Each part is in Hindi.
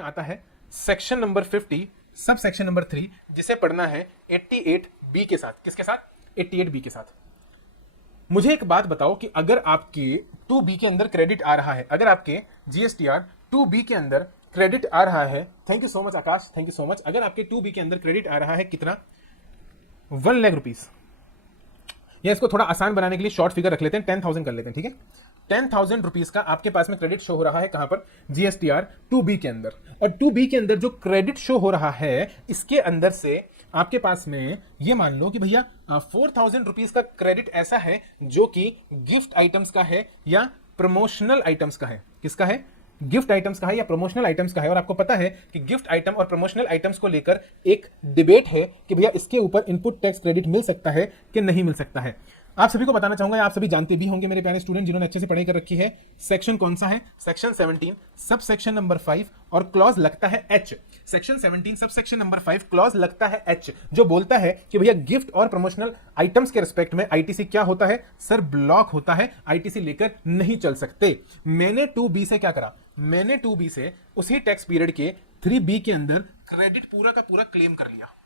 में आता है section number 50 sub section number 3, जिसे पढ़ना है 88B के साथ। किसके साथ? 88B के साथ। मुझे एक बात बताओ कि अगर आपके 2B के अंदर क्रेडिट आ रहा है, अगर आपके GSTR 2B के अंदर क्रेडिट आ रहा है, thank you so much Akash, thank you so much. अगर आपके 2B के अंदर क्रेडिट आ रहा है कितना? 1 लाख रुपीस, या इसको थोड़ा आसान बनाने के लिए शॉर्ट फिगर रख लेते हैं, 10,000 कर लेते हैं, ठीक है। 10,000 रुपीज का आपके पास में क्रेडिट शो हो रहा है कहां पर? GSTR 2B के अंदर। और 2B के अंदर जो क्रेडिट शो हो रहा है, इसके अंदर से आपके पास में ये मान लो कि भैया 4,000 रुपीज का क्रेडिट ऐसा है जो कि गिफ्ट आइटम्स का है या प्रमोशनल आइटम्स का है। किसका है? गिफ्ट आइटम्स का है या प्रमोशनल आइटम्स का है। और आपको पता है कि गिफ्ट आइटम और प्रमोशनल आइटम्स को लेकर एक डिबेट है कि भैया इसके ऊपर इनपुट टैक्स क्रेडिट मिल सकता है कि नहीं मिल सकता है। आप सभी को बताना चाहूंगा, आप सभी जानते भी होंगे मेरे प्यारे स्टूडेंट जिन्होंने अच्छे से पढ़ाई कर रखी है, सेक्शन कौन सा है? सेक्शन 17 सब सेक्शन नंबर 5 और क्लॉज लगता है H। सेक्शन 17 सब सेक्शन नंबर 5 क्लॉज लगता है H, जो बोलता है कि भैया गिफ्ट और प्रमोशनल आइटम्स के रिस्पेक्ट में आईटीसी क्या होता है? सर ब्लॉक होता है, आईटीसी लेकर नहीं चल सकते। मैंने 2B से क्या करा? मैंने 2B से उसी टैक्स पीरियड के 3B के अंदर क्रेडिट पूरा का पूरा क्लेम कर लिया,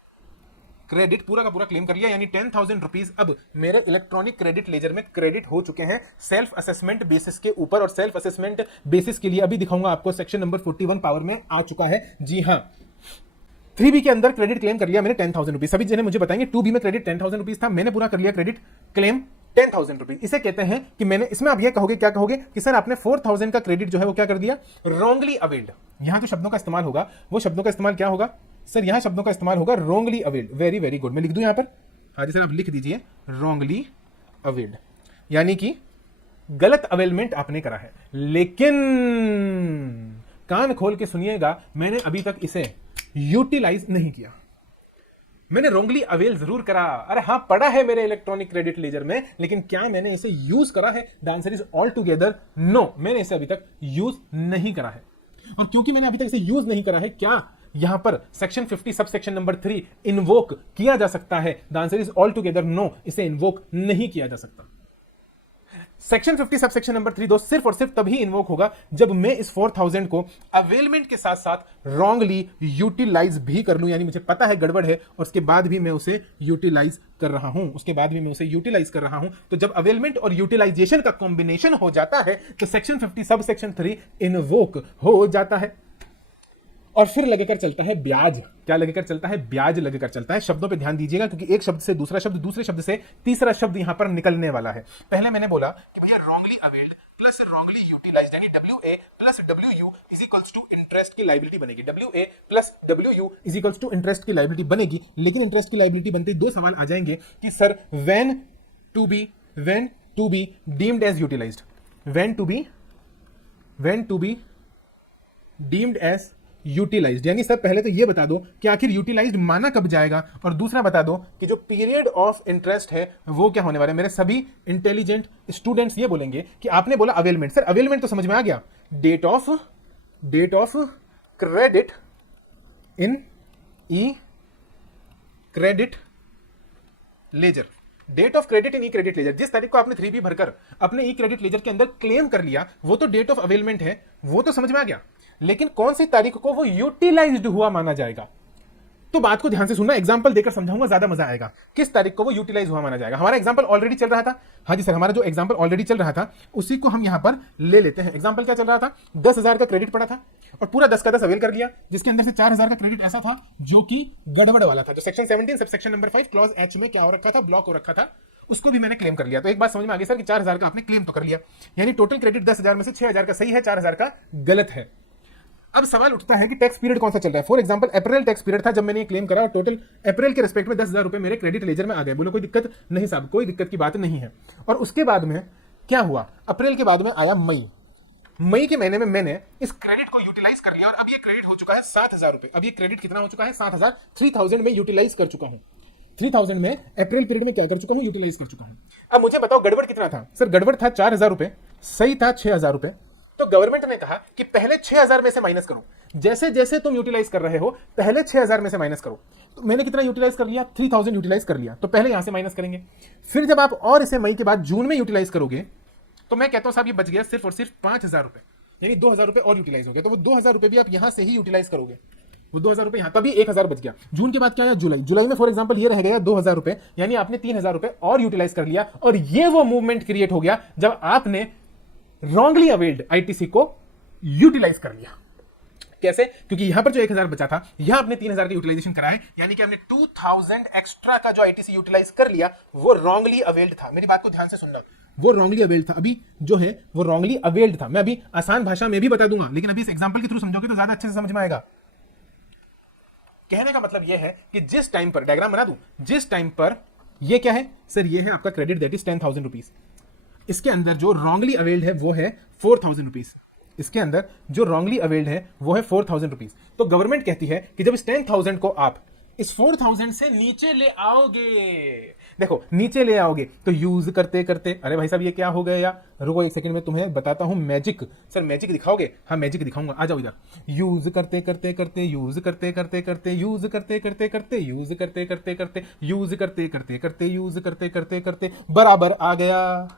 क्रेडिट पूरा का पूरा क्लेम कर लिया, यानी 10,000 रुपीज अब मेरे इलेक्ट्रॉनिक क्रेडिट लेजर में क्रेडिट हो चुके हैं सेल्फ असेसमेंट बेसिस के ऊपर। और सेल्फ असेसमेंट बेसिस के लिए अभी दिखाऊंगा आपको, सेक्शन नंबर 41 पावर में आ चुका है। जी हाँ, 3B के अंदर क्रेडिट क्लेम कर लिया मैंने 10,000 रुपीज। सभी जने मुझे बताएंगे 2B में क्रेडिट 10,000 रुपीज था, मैंने पूरा कर लिया क्रेडिट क्लेम 10,000 रुपीज। इसे कहते हैं कि मैंने, इसमें आप ये कहोगे, क्या कहोगे कि सर आपने 4,000 का क्रेडिट जो है वो क्या कर दिया? Wrongly availed. यहां जो शब्दों का इस्तेमाल होगा वो शब्दों का इस्तेमाल क्या होगा सर? यहां शब्दों का इस्तेमाल होगा wrongly availed. Very very good, मैं लिख दूं यहां पर? हाँ जी सर, आप लिख दीजिए रॉन्गली अवेल्ड, यानी कि गलत अवेलमेंट आपने करा है। लेकिन कान खोल के सुनिएगा, मैंने अभी तक इसे यूटिलाइज नहीं किया। मैंने रॉन्गली अवेल जरूर करा, अरे हाँ पढ़ा है मेरे इलेक्ट्रॉनिक क्रेडिट लेजर में, लेकिन क्या मैंने इसे यूज करा है? The answer is altogether no, मैंने इसे अभी तक यूज नहीं करा है। और क्योंकि मैंने अभी तक इसे यूज नहीं करा है, क्या यहां पर section 50 sub section number 3 invoke किया जा सकता है? The answer is altogether no, इसे इन्वोक नहीं किया जा सकता। सेक्शन 50 सब सेक्शन नंबर 3 सिर्फ और सिर्फ तभी इन्वोक होगा जब मैं इस 4,000 को अवेलमेंट के साथ साथ रॉन्गली यूटिलाइज भी कर लूं, यानी मुझे पता है गड़बड़ है और उसके बाद भी मैं उसे यूटिलाइज कर रहा हूं, तो जब अवेलमेंट और यूटिलाइजेशन का कॉम्बिनेशन हो जाता है तो सेक्शन 50 सब सेक्शन 3 इन्वोक हो जाता है। और फिर लगकर चलता है ब्याज। क्या लगकर चलता है? ब्याज लगकर चलता है। शब्दों पे ध्यान दीजिएगा, क्योंकि एक शब्द से दूसरा शब्द, दूसरे शब्द से तीसरा शब्द यहां पर निकलने वाला है। पहले मैंने बोला कि भैया wrongly availed plus wrongly utilised, यानी WA plus WU is equals to interest की लायबिलिटी बनेगी। WA plus WU is equals to interest की लायबिलिटी बनेगी। लेकिन इंटरेस्ट की लायबिलिटी बनते ही दो सवाल आ जाएंगे कि sir when to be deemed as utilised, when to be deemed as utilised, यानी सर पहले तो ये बता दो कि आखिर यूटिलाइज्ड माना कब जाएगा, और दूसरा बता दो कि जो पीरियड ऑफ इंटरेस्ट है वो क्या होने वाला है। मेरे सभी इंटेलिजेंट स्टूडेंट्स ये बोलेंगे कि आपने बोला अवेलमेंट, सर अवेलमेंट तो समझ में आ गया, date of credit in e credit ledger, date of credit in e credit ledger. जिस तारीख को आपने 3B भरकर अपने ई क्रेडिट लेजर के अंदर क्लेम कर लिया वो तो डेट ऑफ अवेलमेंट है, वो तो समझ में आ गया, लेकिन कौन सी तारीख को वो यूटिलाइज्ड हुआ माना जाएगा? तो बात को ध्यान से सुनना, एग्जांपल देकर समझाऊंगा, ज्यादा मजा आएगा। किस तारीख को वो यूटिलाइज हुआ माना जाएगा? हमारा एग्जांपल ऑलरेडी चल रहा था। हाँ जी सर, हमारा जो एग्जांपल ऑलरेडी चल रहा था उसी को हम यहां पर ले लेते हैं। एग्जांपल क्या चल रहा था? 10,000 का क्रेडिट पड़ा था और पूरा 10 का 10 अवेल कर लिया, जिसके अंदर से 4,000 का क्रेडिट ऐसा था जो कि गड़बड़ वाला था, जो सेक्शन 17 सब सेक्शन नंबर 5 क्लॉज H में क्या हो रखा था? ब्लॉक हो रखा था, उसको भी मैंने क्लेम कर लिया। तो एक बात समझ में आ गई सर कि 4,000 का आपने क्लेम तो कर लिया, यानी टोटल क्रेडिट 10,000 में से 6,000 का सही है, 4,000 का गलत है। अब सवाल उठता है कि टैक्स पीरियड कौन सा चल रहा है। For example April tax period था जब मैंने ये क्लेम करा और टोटल अप्रैल के रिस्पेक्ट में 10,000 रुपए मेरे क्रेडिट लेजर में आ गए। बोलो कोई दिक्कत नहीं साहब, कोई दिक्कत की बात नहीं है। और उसके बाद में क्या हुआ? अप्रैल के बाद में आया मई के महीने में मैंने इस क्रेडिट को यूटिलाइज कर लिया और अब ये क्रेडिट हो चुका है 7,000 रुपए। अब ये क्रेडिट कितना हो चुका है? 7,000। 3,000 में यूटिलाइज कर चुका हूं, 3,000 में अप्रैल पीरियड में क्या कर चुका हूं? यूटिलाइज कर चुका हूं। अब मुझे बताओ गड़बड़ कितना था? सर गड़बड़ था 4,000 रुपए, सही था 6,000 रुपए। तो गवर्नमेंट ने कहा कि पहले 6,000 में से माइनस करो, जैसे जैसे तुम यूटिलाइज कर रहे हो पहले 6,000 में से माइनस करो। तो मैंने कितना यूटिलाइज कर लिया? 3,000 यूटिलाइज कर लिया, तो पहले यहां से माइनस करेंगे। फिर जब आप और इसे मई के बाद जून में यूटिलाइज करोगे तो मैं कहता हूं साहब ये बच गया सिर्फ और सिर्फ 5,000 रुपए। यानी 2000 रुपए और यूटिलाइज हो गया, तो वो 2000 रुपए भी आप यहां से ही यूटिलाइज करोगे, वो 2000 रुपए यहां, तभी 1000 बच गया। जून के बाद क्या आया, जुलाई। जुलाई में फॉर एग्जांपल ये रह गया 2000 रुपए, यानी आपने 3000 रुपए और यूटिलाइज कर लिया, और ये वो मूवमेंट क्रिएट हो गया जब आपने रॉन्गली अवेल्ड आईटीसी को यूटिलाइज कर लिया। कैसे? क्योंकि यहां पर जो 1000 बचा था, यहां आपने 3000 का यूटिलाइजेशन करा है, यानी कि आपने 2000 एक्स्ट्रा का जो आईटीसी यूटिलाइज कर लिया, वो रॉन्गली अवेल्ड था। मेरी बात को ध्यान से सुनना, वो रॉन्गली अवेल्ड था। अभी जो है वो रॉन्गली अवेल्ड था। मैं अभी आसान भाषा में भी बता दूंगा, लेकिन अभी इस एग्जांपल के थ्रू समझोगे तो ज्यादा अच्छे से समझ में आएगा। कहने का मतलब यह है कि जिस टाइम पर, डायग्राम बना दूं, जिस टाइम पर ये क्या है सर, ये है आपका क्रेडिट, दैट इज 10,000 रुपीज। इसके अंदर जो रॉन्गली अवेल्ड है वो है 4,000 रुपीज। इसके अंदर जो रॉन्गली अवेल्ड है वो है 4,000 रुपीज। तो गवर्नमेंट कहती है कि जब इस 10,000 को आप इस 4,000 से नीचे ले आओगे, देखो नीचे ले आओगे, तो यूज करते करते, अरे भाई साहब ये क्या हो गया, रुको एक सेकंड में तुम्हें बताता हूं मैजिक। सर मैजिक दिखाओगे? हाँ मैजिक दिखाऊंगा, आ जाओ इधर। यूज करते करते करते, यूज करते करते करते, यूज करते करते करते, यूज करते करते करते, यूज करते करते करते, यूज करते करते करते, बराबर आ गया,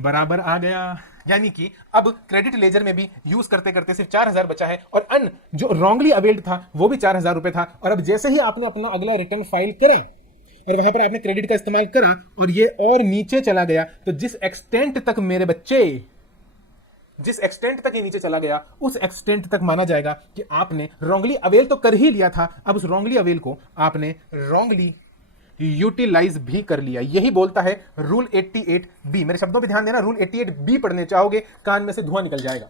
बराबर आ गया। यानी कि अब क्रेडिट लेजर में भी यूज करते करते सिर्फ 4000 बचा है, और अन जो रॉन्गली अवेल्ड था वो भी 4000 रुपए था। और अब जैसे ही आपने अपना अगला रिटर्न फाइल करा और वहां पर आपने क्रेडिट का इस्तेमाल करा और ये और नीचे चला गया, तो जिस एक्सटेंट तक मेरे बच्चे, जिस एक्सटेंट तक ये नीचे चला गया, उस एक्सटेंट तक माना जाएगा कि आपने रॉन्गली अवेल तो कर ही लिया था। अब उस रॉन्गली अवेल को आपने रॉन्गली यूटिलाइज भी कर लिया। यही बोलता है रूल 88B। मेरे शब्दों पे ध्यान देना, रूल 88B पढ़ने चाहोगे कान में से धुआं निकल जाएगा।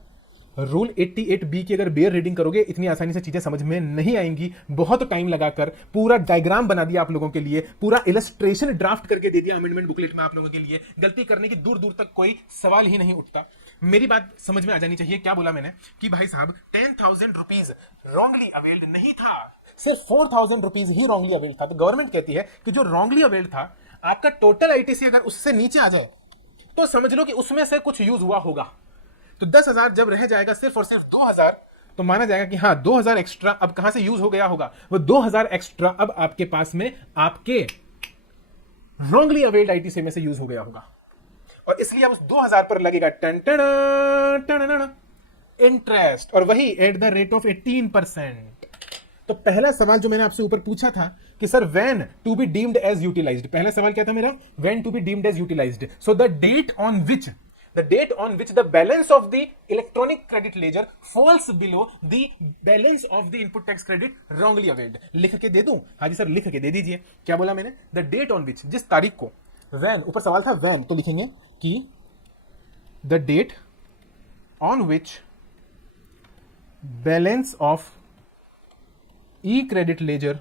रूल 88B की अगर बेयर रीडिंग करोगे, इतनी आसानी से चीजें समझ में नहीं आएंगी। बहुत टाइम लगाकर पूरा डायग्राम बना दिया आप लोगों के लिए, पूरा इलस्ट्रेशन ड्राफ्ट करके दे दिया अमेंडमेंट बुकलेट में आप लोगों के लिए। गलती करने की दूर दूर तक कोई सवाल ही नहीं उठता। मेरी बात समझ में आ जानी चाहिए। क्या बोला मैंने कि भाई साहब 10,000 रुपीज रॉन्गली अवेल्ड नहीं था, सिर्फ 4,000 रुपीज ही रॉन्गली अवेल्ड था। तो गवर्नमेंट कहती है कि जो रॉन्गली अवेल्ड था, आपका टोटल आईटीसी अगर उससे नीचे आ जाए तो समझ लो कि उसमें से कुछ यूज हुआ होगा। तो 10,000 जब रह जाएगा सिर्फ और सिर्फ 2,000, तो माना जाएगा कि हाँ 2,000 एक्स्ट्रा अब कहां से यूज हो गया होगा। वो 2,000 एक्स्ट्रा अब आपके पास में आपके रॉन्गली अवेल्ड आईटीसी में से यूज हो गया होगा, और इसलिए अब उस 2,000 पर लगेगा इंटरेस्ट, और वही एट द रेट ऑफ 18%। तो पहला सवाल जो मैंने आपसे ऊपर पूछा था कि sir when to be deemed as utilised, पहला सवाल क्या था मेरा, when to be deemed as utilised. So the date on which the balance of the electronic credit ledger falls below the balance of the input tax credit wrongly availed. लिख के दे दूं? हाँ जी सर लिख के दे दीजिए। क्या बोला मैंने? द डेट ऑन विच, जिस तारीख को, व्हेन, ऊपर सवाल था व्हेन, तो लिखेंगे कि the date on which balance of e-credit ledger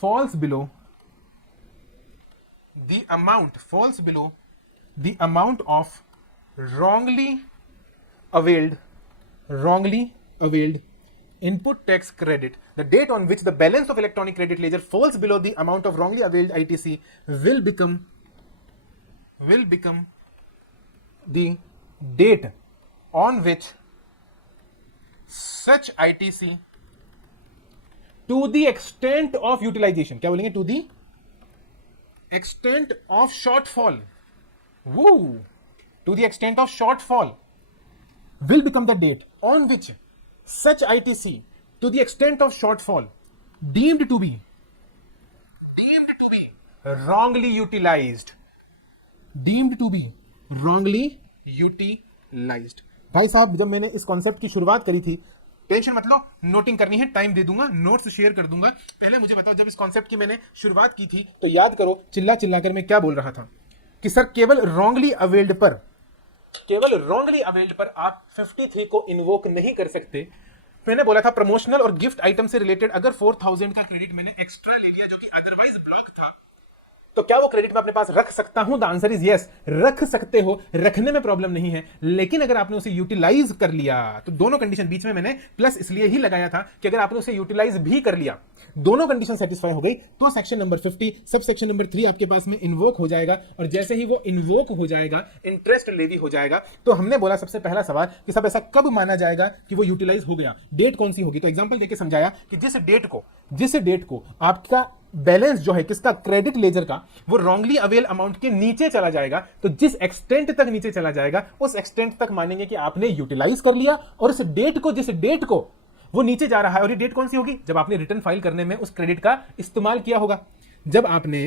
falls below the amount of wrongly availed input tax credit. The date on which the balance of electronic credit ledger falls below the amount of wrongly availed ITC will become the date on which such ITC to the extent of utilization, क्या बोलेंगे, to the extent of shortfall, woo, to the extent of shortfall will become the date on which such ITC to the extent of shortfall deemed to be wrongly utilized, भाई साहब जब मैंने इस कॉन्सेप्ट की शुरुआत करी थी, टेंशन मत लो, नोटिंग करनी है, टाइम दे दूंगा, नोट्स शेयर कर दूंगा। पहले मुझे बताओ, जब इस कॉन्सेप्ट की मैंने शुरुआत की थी तो याद करो चिल्ला चिल्ला कर मैं क्या बोल रहा था कि सर केवल रॉन्गली अवेल्ड पर आप 53 को इन्वोक नहीं कर सकते। मैंने बोला था प्रमोशनल और गिफ्ट आइटम से रिलेटेड अगर 4,000 का क्रेडिट मैंने एक्स्ट्रा ले लिया जो कि अदरवाइज ब्लॉक था, तो क्या वो क्रेडिट मैं अपने पास रख सकता हूं? द आंसर इज यस, रख सकते हो, रखने में प्रॉब्लम नहीं है। लेकिन अगर आपने उसे यूटिलाइज कर लिया, तो दोनों कंडीशन, बीच में मैंने प्लस इसलिए ही लगाया था कि अगर आपने उसे यूटिलाइज भी कर लिया, दोनों कंडीशन सेटिस्फाई हो गई, तो section number 50 sub section number 3 आपके पास में इन्वोक हो जाएगा। और जैसे ही वो इन्वोक हो जाएगा, इंटरेस्ट लेवी हो जाएगा। तो हमने बोला सबसे पहला सवाल कि सब ऐसा कब माना जाएगा कि वो यूटिलाइज हो गया, डेट कौन सी होगी? तो एग्जांपल देके समझाया कि जिस डेट को आपका बैलेंस जो है किसका, क्रेडिट लेजर का, वो रॉन्गली अवेल अमाउंट के नीचे चला जाएगा, तो जिस एक्सटेंट तक नीचे चला जाएगा उस एक्सटेंट तक मानेंगे कि आपने यूटिलाइज कर लिया, और उस डेट को, जिस डेट को वो नीचे जा रहा है, और ये डेट कौन सी होगी, जब आपने रिटर्न फाइल करने में उस क्रेडिट का इस्तेमाल किया होगा, जब आपने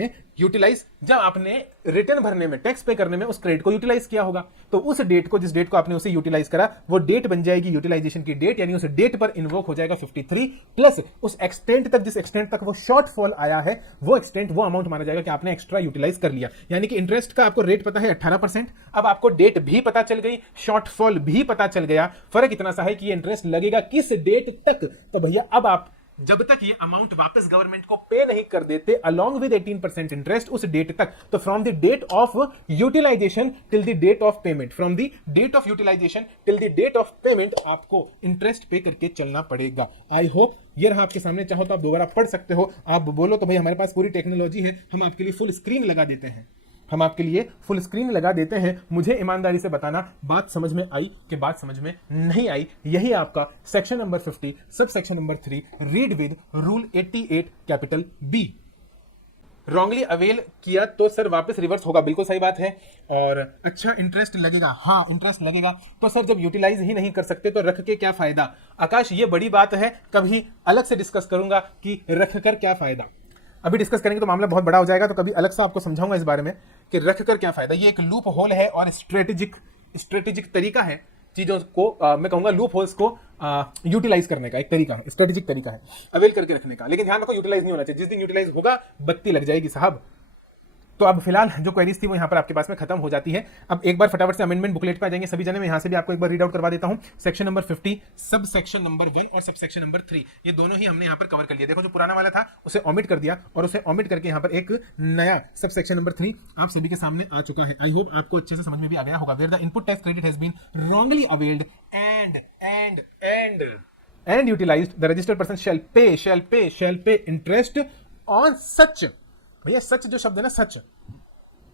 रिटर्न भरने में, टैक्स पे करने में उस क्रेडिट को यूटिलाइज किया होगा, तो उस डेट को, जिस डेट को आपने उसे यूटिलाइज करा, वो डेट बन जाएगी यूटिलाइजेशन की डेट, यानी उस डेट पर इन्वोक हो जाएगा 53 प्लस उस एक्सटेंट तक, जिस एक्सटेंट तक वो शॉर्टफॉल आया है, वो एक्सटेंट, वो अमाउंट माना जाएगा कि आपने एक्स्ट्रा यूटिलाइज कर लिया। यानी कि इंटरेस्ट का आपको रेट पता है 18%, अब आपको डेट भी पता चल गई, शॉर्टफॉल भी पता चल गया, फर्क इतना सा है कि ये इंटरेस्ट लगेगा किस डेट तक। तो भैया अब आप जब तक ये अमाउंट वापस गवर्नमेंट को पे नहीं कर देते अलोंग विद 18% इंटरेस्ट उस डेट तक, तो from the date of utilisation till the date of payment, from the date of utilisation till the date of payment आपको इंटरेस्ट पे करके चलना पड़ेगा। आई होप ये रहा आपके सामने, चाहो तो आप दोबारा पढ़ सकते हो, आप बोलो तो भाई हमारे पास पूरी टेक्नोलॉजी है, हम आपके लिए फुल स्क्रीन लगा देते हैं, मुझे ईमानदारी से बताना बात समझ में आई कि बात समझ में नहीं आई। यही आपका section number 50 sub section number 3 read with rule 88 capital B. Wrongly avail किया तो सर वापस रिवर्स होगा, बिल्कुल सही बात है। और अच्छा इंटरेस्ट लगेगा, हाँ इंटरेस्ट लगेगा, तो सर जब यूटिलाइज ही नहीं कर सकते तो रख के क्या फायदा। आकाश ये बड़ी बात है, कभी अलग से डिस्कस करूंगा कि रख कर क्या फायदा, अभी डिस्कस करेंगे तो मामला बहुत बड़ा हो जाएगा, तो कभी अलग से आपको समझाऊंगा इस बारे में कि रख कर क्या फायदा। ये एक लूप होल है और स्ट्रेटेजिक तरीका है चीजों को, मैं कहूंगा लूप होल्स को यूटिलाइज करने का एक तरीका है, स्ट्रेटेजिक तरीका है अवेल करके रखने का। लेकिन ध्यान रखो यूटिलाइज नहीं होना चाहिए, जिस दिन यूटिलाइज होगा बत्ती लग जाएगी साहब। तो अब फिलहाल जो क्वेरीज थी वो यहाँ पर आपके पास में खत्म हो जाती है। अब एक बार फटाफट से अमेंडमेंट बुकलेट पे आ जाएंगे सभी जने, मैं यहाँ से भी आपको एक बार रीड आउट करवा देता हूँ। Section number 50 sub section number 1 और सब सेक्शन नंबर 3 ये दोनों ही हमने यहाँ पर कवर कर लिया। देखो जो पुराना वाला था उसे ओमिट कर दिया और उसे ओमिट करके यहाँ पर एक नया सब सेक्शन नंबर 3 आप सभी के सामने आ चुका है। आई होप आपको अच्छे से समझ में भी आ गया होगा। Where the input tax credit has been wrongly availed and utilized, the registered person shall pay interest on such, भैया सच जो शब्द है ना, सच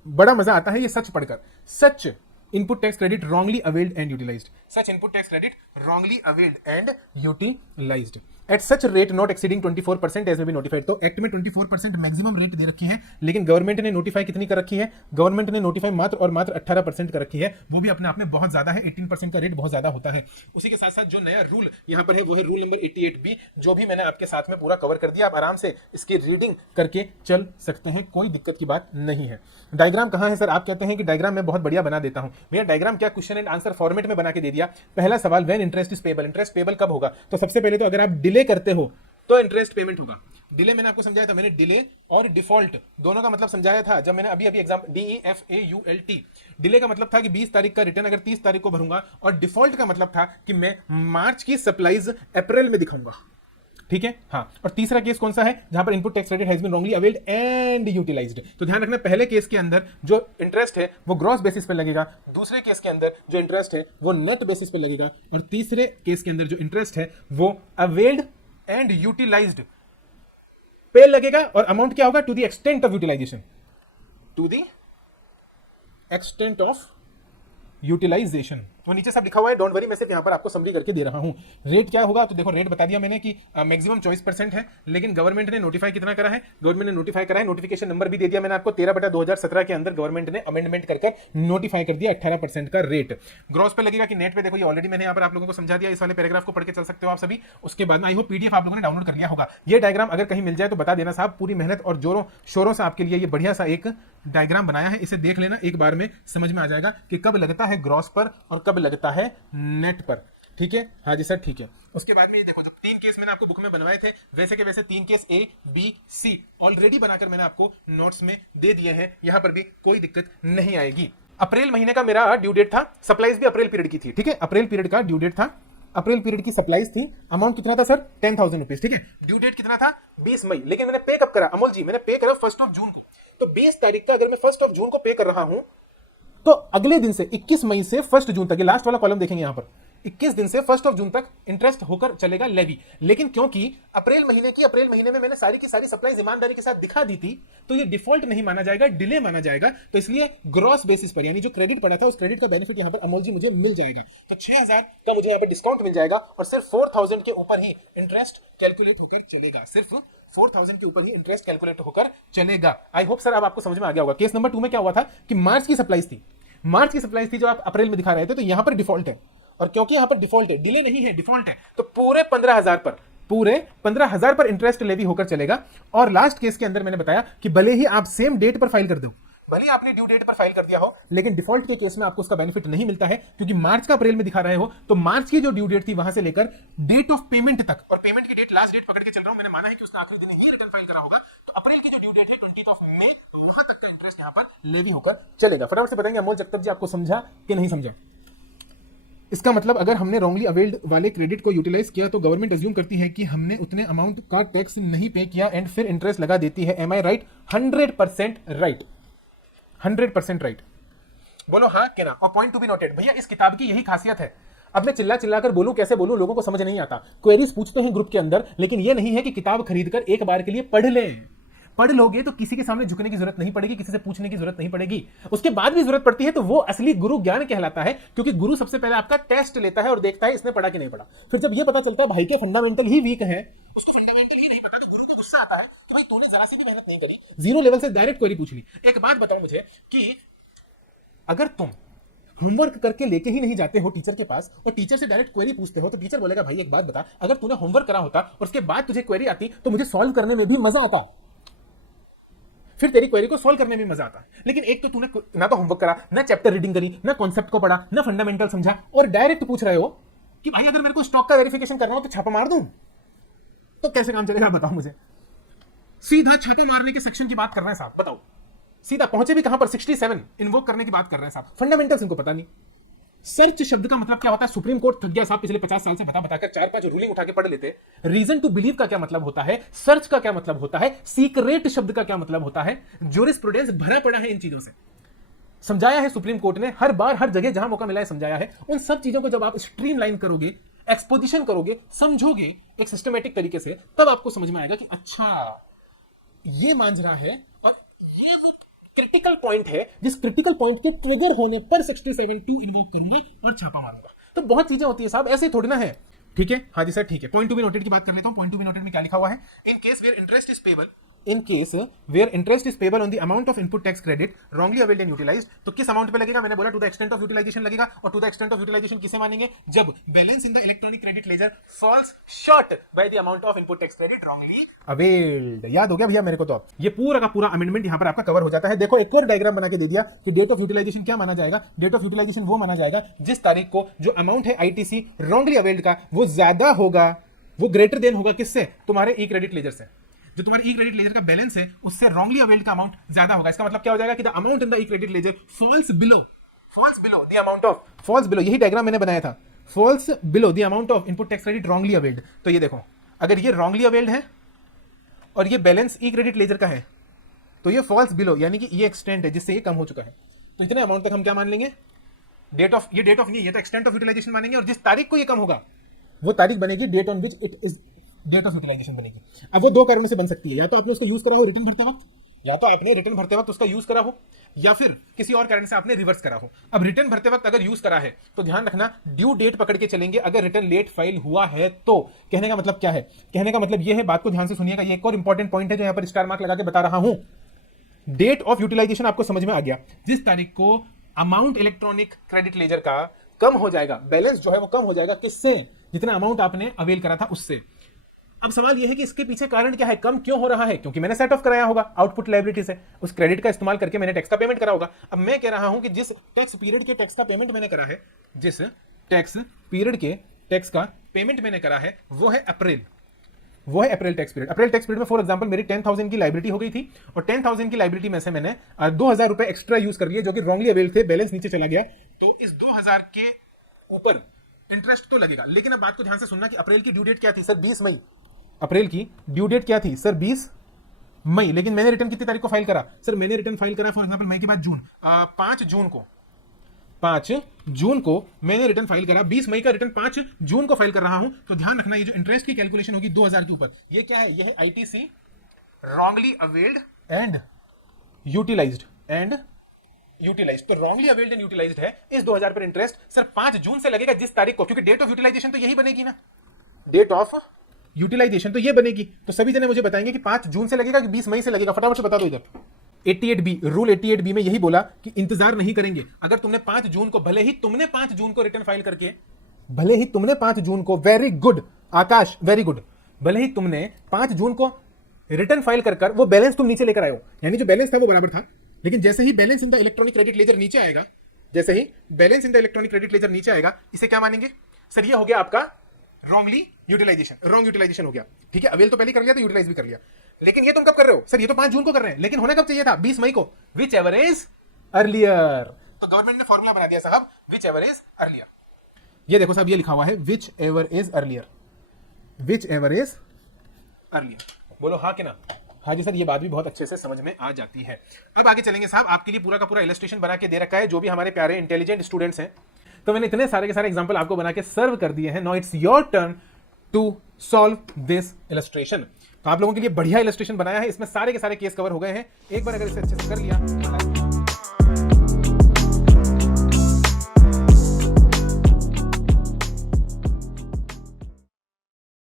बड़ा मजा आता है ये सच पढ़कर, such input tax credit wrongly availed and utilized, such input tax credit wrongly availed and utilized at such rate not exceeding 24% as may be notified. तो एक्ट में 24% मैक्सिमम रेट दे रखी है, लेकिन गवर्नमेंट ने नोटिफाई कितनी कर रखी है, गवर्नमेंट ने नोटिफाई मात्र और मात्र 18% कर रखी है, वो भी अपने आप में बहुत ज्यादा है, 18% का रेट बहुत ज्यादा होता है। उसी के साथ साथ जो नया रूल यहाँ पर है वो है रूल नंबर 88B, जो भी मैंने आपके साथ में पूरा कवर कर दिया। आप आराम से इसकी रीडिंग करके चल सकते हैं, कोई दिक्कत की बात नहीं है। डायग्राम कहाँ है सर, आप कहते हैं कि डायग्राम मैं बहुत बढ़िया बना देता हूं। भैया डायग्राम क्या, क्वेश्चन एंड आंसर फॉर्मेट में बना के दे दिया। पहला सवाल, when interest is payable, interest payable कब होगा। तो सबसे पहले तो अगर आप डिले करते हो तो इंटरेस्ट पेमेंट होगा। डिले मैंने आपको समझाया था, मैंने डिले और डिफॉल्ट दोनों का मतलब समझाया था जब मैंने अभी एग्जाम DEFAULT। डिले का मतलब था कि 20 तारीख का रिटर्न अगर 30 तारीख को भरूंगा, और डिफॉल्ट का मतलब था कि मैं मार्च की सप्लाईज अप्रैल में दिखाऊंगा, ठीक है। हाँ, और तीसरा केस कौन सा है, जहां पर input tax credit has been wrongly availed and utilised. तो ध्यान रखना, पहले केस के अंदर जो इंटरेस्ट है वो ग्रॉस बेसिस पे लगेगा, दूसरे केस के अंदर जो इंटरेस्ट है वो नेट बेसिस पे लगेगा, और तीसरे केस के अंदर जो इंटरेस्ट है वो अवेल्ड एंड यूटिलाइज्ड पे लगेगा। और अमाउंट क्या होगा, to the extent of utilisation, to the extent of utilisation. वो नीचे सब लिखा हुआ है, डोंट वरी, मैं सिर्फ यहाँ पर आपको समरी करके दे रहा हूँ। रेट क्या होगा, तो देखो रेट बता दिया मैंने कि मैक्सिमम 24% है, लेकिन गवर्नमेंट ने नोटिफाई कितना करा है, गवर्नमेंट ने नोटिफाई करा है, नोटिफिकेशन नंबर भी दे दिया मैंने आपको, 13/2017 के अंदर गवर्नमेंट ने अमेंडमेंट कर नोटिफाई कर दिया 18% का रेट। ग्रॉस पे लगेगा कि नेट पे, देखो ये ऑलरेडी मैंने यहाँ पर आप लोगों को समझा दिया, इस वाले पैराग्राफ को पढ़ के चल सकते हो आप सभी। उसके बाद आई होप पीडीएफ आप लोगों ने डाउनलोड कर लिया होगा। ये डायग्राम अगर कहीं मिल जाए तो बता देना साहब, पूरी मेहनत और जोरों शोरों से आपके लिए ये बढ़िया सा एक डायग्राम बनाया है, इसे देख लेना, एक बार में समझ में आ जाएगा कि कब लगता है ग्रॉस पर और कब लगता है नेट पर, ठीक है। हाँ जी सर, ठीक है। उसके बाद में ये देखो, जब 3 केस मैंने आपको बुक में बनवाए थे, वैसे के वैसे 3 case A, B, C already बनाकर मैंने आपको नोट्स में दे दिए हैं, यहां पर भी कोई दिक्कत नहीं आएगी। अप्रैल महीने का मेरा ड्यू डेट था, सप्लाईज भी अप्रैल पीरियड की थी, ठीक है। अप्रैल पीरियड का ड्यू डेट था, अप्रैल पीरियड की सप्लाईज थी, अमाउंट कितना था सर, 10,000 रुपीज, ठीक है। ड्यू डेट कितना था, 20 मई, लेकिन मैंने पे कब करा अमोल जी, मैंने पे करा 1 जून को। तो 20 तारीख का अगर मैं 1 जून को पे कर रहा हूं, तो अगले दिन से 21 मई से 1 जून तक, ये लास्ट वाला कॉलम देखेंगे यहां पर, 21 दिन से 1 जून तक इंटरेस्ट होकर चलेगा लेवी। लेकिन क्योंकि अप्रैल महीने में मैंने सारी की सारी सप्लाईज ईमानदारी के साथ दिखा दी थी, तो ये डिफॉल्ट नहीं माना जाएगा, डिले माना जाएगा। तो इसलिए ग्रॉस बेसिस पर यानी जो क्रेडिट पड़ा था उस क्रेडिट का बेनिफिट यहां पर अमोल जी मुझे मिल जाएगा। तो 6000 का मुझे यहां पर डिस्काउंट मिल जाएगा और सिर्फ 4000 के ऊपर ही इंटरेस्ट कैलकुलेट होकर चलेगा। सिर्फ 4000 के ऊपर ही इंटरेस्ट कैलकुलेट होकर चलेगा। आई होप सर अब आपको समझ में आ गया होगा। केस नंबर 2 में क्या हुआ था कि मार्च की सप्लाईज थी जो आप अप्रैल में दिखा रहे थे, तो यहां पर डिफॉल्ट है। और क्योंकि यहां पर डिफॉल्ट है, डिले नहीं है, डिफॉल्ट है, तो पूरे 15,000 पर इंटरेस्ट लेवी होकर चलेगा। और लास्ट केस के अंदर मैंने बताया कि भले ही आप सेम डेट पर फाइल कर दो, भले ही आपने ड्यू डेट पर फाइल कर दिया हो, लेकिन डिफॉल्ट के केस में आपको उसका बेनिफिट नहीं मिलता है, क्योंकि मार्च का अप्रैल में दिखा रहे हो, तो मार्च की जो ड्यू डेट थी वहां से लेकर डेट ऑफ पेमेंट तक, और पेमेंट की डेट लास्ट डेट पकड़ के चल रहा हूं, मैंने माना है कि उसका आखिरी दिन ही रिटर्न फाइल करा होगा, तो अप्रैल की जो ड्यू डेट है 20 मई, वहां तक का इंटरेस्ट यहां पर लेवी होकर चलेगा। फटाफट से बताएंगे अमोल जगताप जी आपको समझा कि नहीं समझा। इसका मतलब अगर हमने रॉन्गली अवेल्ड वाले क्रेडिट को यूटिलाइज किया तो गवर्नमेंट अज्यूम करती है कि हमने उतने अमाउंट का टैक्स नहीं पे किया एंड फिर इंटरेस्ट लगा देती है। एम आई राइट? 100% right, 100% right. बोलो हाँ कि ना। और पॉइंट टू बी नोटेड, भैया इस किताब की यही खासियत है। अब मैं चिल्ला कर बोलूं, कैसे बोलूं, लोगों को समझ नहीं आता। क्वेरीज पूछते हैं ग्रुप के अंदर, लेकिन ये नहीं है कि किताब खरीदकर एक बार के लिए पढ़ लें। पढ़ लोगे तो किसी के सामने झुकने की जरूरत नहीं पड़ेगी, किसी से पूछने की जरूरत नहीं पड़ेगी। उसके बाद भी जरूरत पड़ती है तो वो असली गुरु ज्ञान कहलाता है, क्योंकि गुरु सबसे पहले आपका टेस्ट लेता है और देखता है इसने पढ़ा कि नहीं पढ़ा। फिर जब ये पता चलता है भाई के फंडामेंटल ही वीक है, उसको फंडामेंटल ही नहीं पता, तो गुरु को गुस्सा आता है कि भाई तूने जरा सी भी मेहनत नहीं करी, जीरो लेवल से डायरेक्ट क्वेरी पूछ ली। एक बात बताओ मुझे कि अगर तुम होमवर्क करके लेके ही नहीं जाते हो टीचर के पास और टीचर से डायरेक्ट क्वेरी पूछते हो, तो टीचर बोलेगा भाई एक बात बता, अगर तूने होमवर्क करा होता और उसके बाद तुझे क्वेरी आती तो मुझे सॉल्व करने में भी मजा आता, फिर तेरी क्वेरी को सॉल्व करने में मजा आता। लेकिन एक तो तूने ना तो होमवर्क करा, ना चैप्टर रीडिंग करी, ना कॉन्सेप्ट को पढ़ा, ना फंडामेंटल समझा, और डायरेक्ट पूछ रहे हो कि भाई अगर मेरे को स्टॉक का वेरिफिकेशन करना हो तो छापा मार दूं, तो कैसे काम चलेगा बताओ मुझे। सीधा छापा मारने के सेक्शन की बात कर रहे हैं साहब, बताओ सीधा पहुंचे भी कहां पर, 67 इन्वोक करने की बात कर रहे हैं साहब। फंडामेंटल्स इनको पता नहीं। सर्च शब्द का मतलब क्या होता है, सुप्रीम कोर्ट थक गया साहब पिछले 50 साल से बता बताकर 4-5 रूलिंग उठा के पढ़ लेते। रीजन टू बिलीव का क्या मतलब होता है, सर्च का क्या मतलब होता है, सीक्रेट शब्द का क्या मतलब होता है, ज्यूरिस्प्रूडेंस भरा पड़ा है इन चीजों से। समझाया है सुप्रीम कोर्ट ने हर बार, हर जगह जहां मौका मिला है समझाया है। उन सब चीजों को जब आप स्ट्रीमलाइन करोगे, एक्सपोजिशन करोगे, समझोगे एक सिस्टमेटिक तरीके से, तब आपको समझ में आएगा कि अच्छा ये मांझ रहा है। और क्रिटिकल पॉइंट है, जिस क्रिटिकल पॉइंट के ट्रिगर होने पर 67(2) इन्वोक करूंगा और छापा मारूंगा। तो बहुत चीजें होती है साहब, ऐसे थोड़ी ना है। ठीक है, हाँ जी सर ठीक है। पॉइंट टू बी नोटेड की बात कर लेता हूं। पॉइंट टू बी नोटेड में क्या लिखा हुआ है, in case where interest is payable, in case where interest is payable on the amount of input tax credit wrongly availed and utilised, तो किस अमाउंट पे लगेगा, मैंने बोला to the extent of utilisation लगेगा। और to the extent of utilisation किसे मानेंगे, जब balance in the electronic credit ledger falls short by the amount of input tax credit wrongly availed. याद हो गया भैया मेरे को। तो अब ये पूरा का पूरा अमेंडमेंट यहां पर आपका कवर हो जाता है। देखो एक और डायग्राम बना के दे दिया कि डेट ऑफ यूटिलाइजेशन क्या माना जाएगा। डेट ऑफ यूटिलाइजेशन वो माना जाएगा जिस तारीख को जो अमाउंट है आईटीसी रॉन्गली अवेल्ड का वो ज्यादा होगा, वो ग्रेटर देन होगा किससे, तुम्हारे ई क्रेडिट लेजर से। जो तुम्हारे ई क्रेडिट लेजर का बैलेंस है उससे रॉन्गली अवेल्ड का अमाउंट ज्यादा होगा। इसका मतलब क्या हो जाएगा कि the amount in the E credit ledger falls below the amount of, falls below, यही डायग्राम मैंने बनाया था, false below the amount of input tax credit wrongly availed. तो ये देखो, अगर ये रॉन्गली अवेल्ड है और ये बैलेंस ई क्रेडिट लेजर का है, तो ये फॉल्स बिलो यानी कि ये एक्सटेंट है जिससे ये कम हो चुका है। तो इतने अमाउंट तक हम क्या मान लेंगे, डेट ऑफ, ये डेट ऑफ नहीं, ये तो एक्सटेंट ऑफ यूटिलाइजेशन मानेंगे। और जिस तारीख को ये कम होगा वो तारीख बनेगी date on which it is date of utilisation बनेगी। अब वो दो कारणों से बन सकती है, या तो आपने उसको यूज करा हो रिटर्न भरते वक्त, या तो आपने रिटर्न भरते वक्त उसका यूज करा हो, या फिर किसी और कारण से आपने रिवर्स करा हो। अब रिटर्न भरते वक्त अगर यूज करा है तो ध्यान रखना ड्यू डेट पकड़ के चलेंगे अगर रिटर्न लेट फाइल हुआ है तो। कहने का मतलब क्या है, कहने का मतलब यह है, बात को ध्यान से सुनिएगा, ये एक और इंपॉर्टेंट पॉइंट है जो यहां पर स्टार मार्क लगा के बता रहा हूं। डेट ऑफ यूटिलाइजेशन आपको समझ में आ गया, जिस तारीख को अमाउंट इलेक्ट्रॉनिक क्रेडिट लेजर का कम हो जाएगा, बैलेंस जो है वो कम हो जाएगा, किससे, जितना अमाउंट आपने अवेल करा था उससे। अब सवाल यह है कि इसके पीछे कारण क्या है, कम क्यों हो रहा है, क्योंकि मैंने सेट ऑफ कराया होगा आउटपुट लायबिलिटी से, उस क्रेडिट का इस्तेमाल करके मैंने टैक्स का पेमेंट करा होगा। अब मैं कह रहा हूं कि जिस टैक्स पीरियड के टैक्स का पेमेंट मैंने करा है, जिस टैक्स पीरियड के टैक्स का पेमेंट मैंने करा है वो है अप्रैल, वो है अप्रैल टैक्स पीरियड। अप्रैल टैक्स पीरियड में फॉर एग्जांपल मेरी 10,000 की लायबिलिटी हो गई थी और 10,000 की लायबिलिटी में से मैंने 2,000 रुपए एक्स्ट्रा यूज कर लिए जो कि रॉन्गली अवेल थे, बैलेंस नीचे चला गया, तो इस 2,000 के ऊपर इंटरेस्ट तो लगेगा। लेकिन अब बात को ध्यान से सुनना कि अप्रैल की ड्यू डेट क्या थी सर, 20 मई। अप्रैल की ड्यू डेट क्या थी सर, 20 मई। लेकिन मैंने रिटर्न कितनी तारीख को फाइल करा सर, मैंने रिटर्न फाइल करा फॉर एग्जांपल मई के बाद जून, 5 जून को 5 जून को मैंने रिटर्न फाइल करा, 20 मई का रिटर्न 5 जून को फाइल कर रहा हूं, तो ध्यान रखना ये जो इंटरेस्ट की कैलकुलेशन होगी 2000 के ऊपर, ये क्या है, ये है ITC wrongly availed and utilised तो रॉन्गली अवेल्ड एंड यूटिलाइज्ड है इस 2000 पर इंटरेस्ट सर 5 जून से लगेगा जिस तारीख को, क्योंकि डेट ऑफ यूटिलाइजेशन तो यही बनेगी ना, डेट ऑफ यूटिलाइजेशन तो ये बनेगी। तो सभी जने मुझे बताएंगे कि 5 जून से लगेगा कि 20 मई से लगेगा, फटाफट से बता दो इधर। 88B रूल 88B में यही बोला कि इंतजार नहीं करेंगे। अगर तुमने 5 जून को, भले ही तुमने 5 जून को रिटर्न फाइल करके, भले ही तुमने 5 जून को, वेरी गुड आकाश, वेरी गुड, भले ही तुमने 5 जून को रिटर्न फाइल कर वो बैलेंस तुम नीचे लेकर आए हो, यानी जो बैलेंस था वो बराबर था, लेकिन जैसे ही balance in the electronic credit ledger नीचे आएगा, जैसे ही balance in the electronic credit ledger नीचे आएगा, इसे क्या मानेंगे सर, ये हो गया आपका रॉन्गली यूटिलाइजेशन, रॉन्ग यूटिलाइजेशन हो गया। ठीक है, अवेल तो पहले कर लिया, तो यूटिलाइज भी कर लिया, लेकिन ये तुम कब कर रहे हो सर, ये तो 5 जून को कर रहे हैं, लेकिन होना कब चाहिए था, 20 मई को, विच एवर इज अर्लियर। तो गवर्नमेंट ने फॉर्मूला बना दिया साहब, विच एवर इज अर्लियर। ये देखो साहब, ये लिखा हुआ है which ever is earlier, which ever is earlier. बोलो हाँ कि ना? हाँ जी सर, ये बात भी बहुत अच्छे से समझ में आ जाती है। अब आगे चलेंगे साहब, आपके लिए पूरा का पूरा इलस्ट्रेशन बना के दे रखा है, जो भी हमारे प्यारे इंटेलिजेंट स्टूडेंट्स हैं, तो मैंने इतने सारे के सारे एग्जांपल आपको बना के सर्व कर दिए हैं। Now it's your turn to solve this illustration. तो आप लोगों के लिए बढ़िया इलस्ट्रेशन बनाया है, इसमें सारे के सारे केस कवर हो गए हैं। एक बार अगर इसे अच्छे से कर लिया